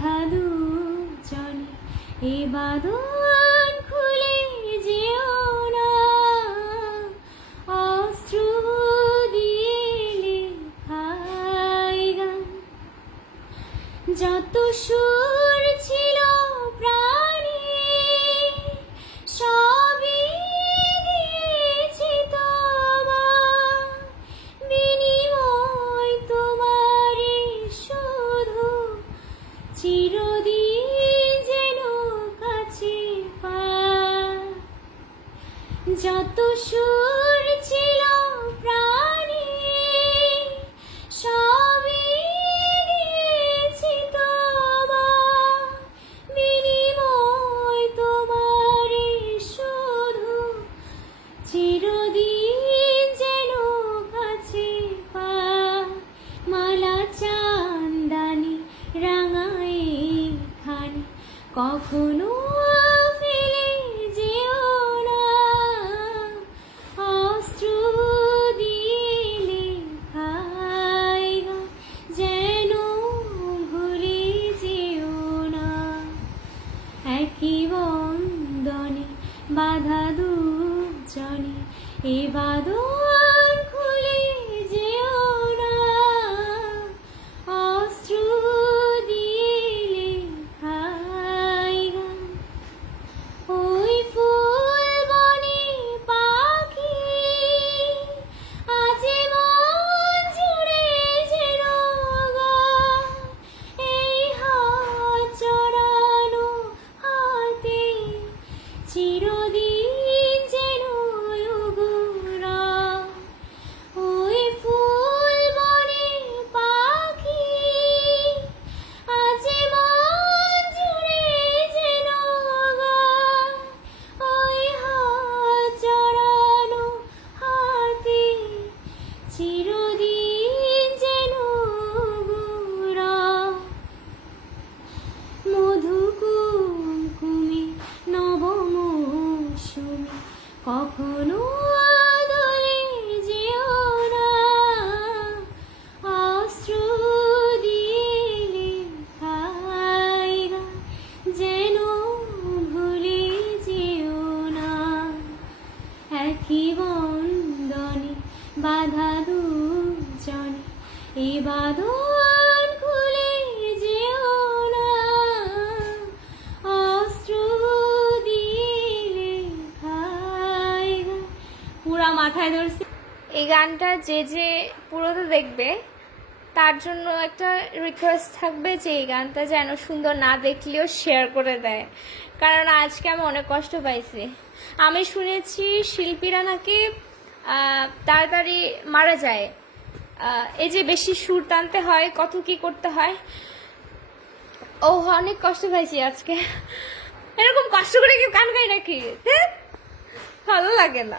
বাধা দুজনে এ বাঁধন খুলে যেও না, অশ্রু দিয়ে লেখাই গান। যত সুর ছিল প্রাণে সবই দিয়েছি তোমার, বিনিময় তোমারে শুধু চিরদিন যেন কাছে পাই। যত সুর ছিল প্রাণে সবই দিয়েছি তোমার, বিনিময় তোমারে শুধু চিরদিন যেন কাছে পাই। মালা চান্দানি রাঙায় খানি কখনো ফেলে যেও না, অশ্রু দিয়ে লেখাই গান যেন ভুলে যেও না। একই বন্ধনে বাধা দুজনে এ বাঁধন খুলে যেও না, অশ্রু দিয়ে লেখাই গান। ওই ফুল বনে পাখি আজ মন জুড়ে যেন গায়, এই হাত জড়ানো হাতে চিরদিন যেন উগুরায়। ওই ফুল বনে পাখি আজ মন জুড়ে যেন গায়, ওই হাত জড়ানো হাতে চিরদিন যেন উগুরায়। মধু কুমকুমে নব মৌসুমে কখনো আদলে যেও না, অশ্রু দিয়ে লেখাই গান যেন ভুলে যেও না। একই বন্ধনে বাধা দুজনে এ বাঁধন খুলে যেও না, অশ্রু দিয়ে লেখাই গান। পুরা মাথায় ধরছি এই গানটা। যে পুরোটা দেখবে তার জন্য একটা রিকোয়েস্ট থাকবে যে এই গানটা যেন সুন্দর না দেখলেও শেয়ার করে দেয়, কারণ আজকে আমি অনেক কষ্ট পাইছি। আমি শুনেছি শিল্পীরা নাকি তাড়াতাড়ি মারা যায়, এই যে বেশি সুর টানতে হয়, কত কি করতে হয়। ও অনেক কষ্ট পাইছি আজকে। এরকম কষ্ট করে কেউ গান গায় নাকি? ভালো লাগে না।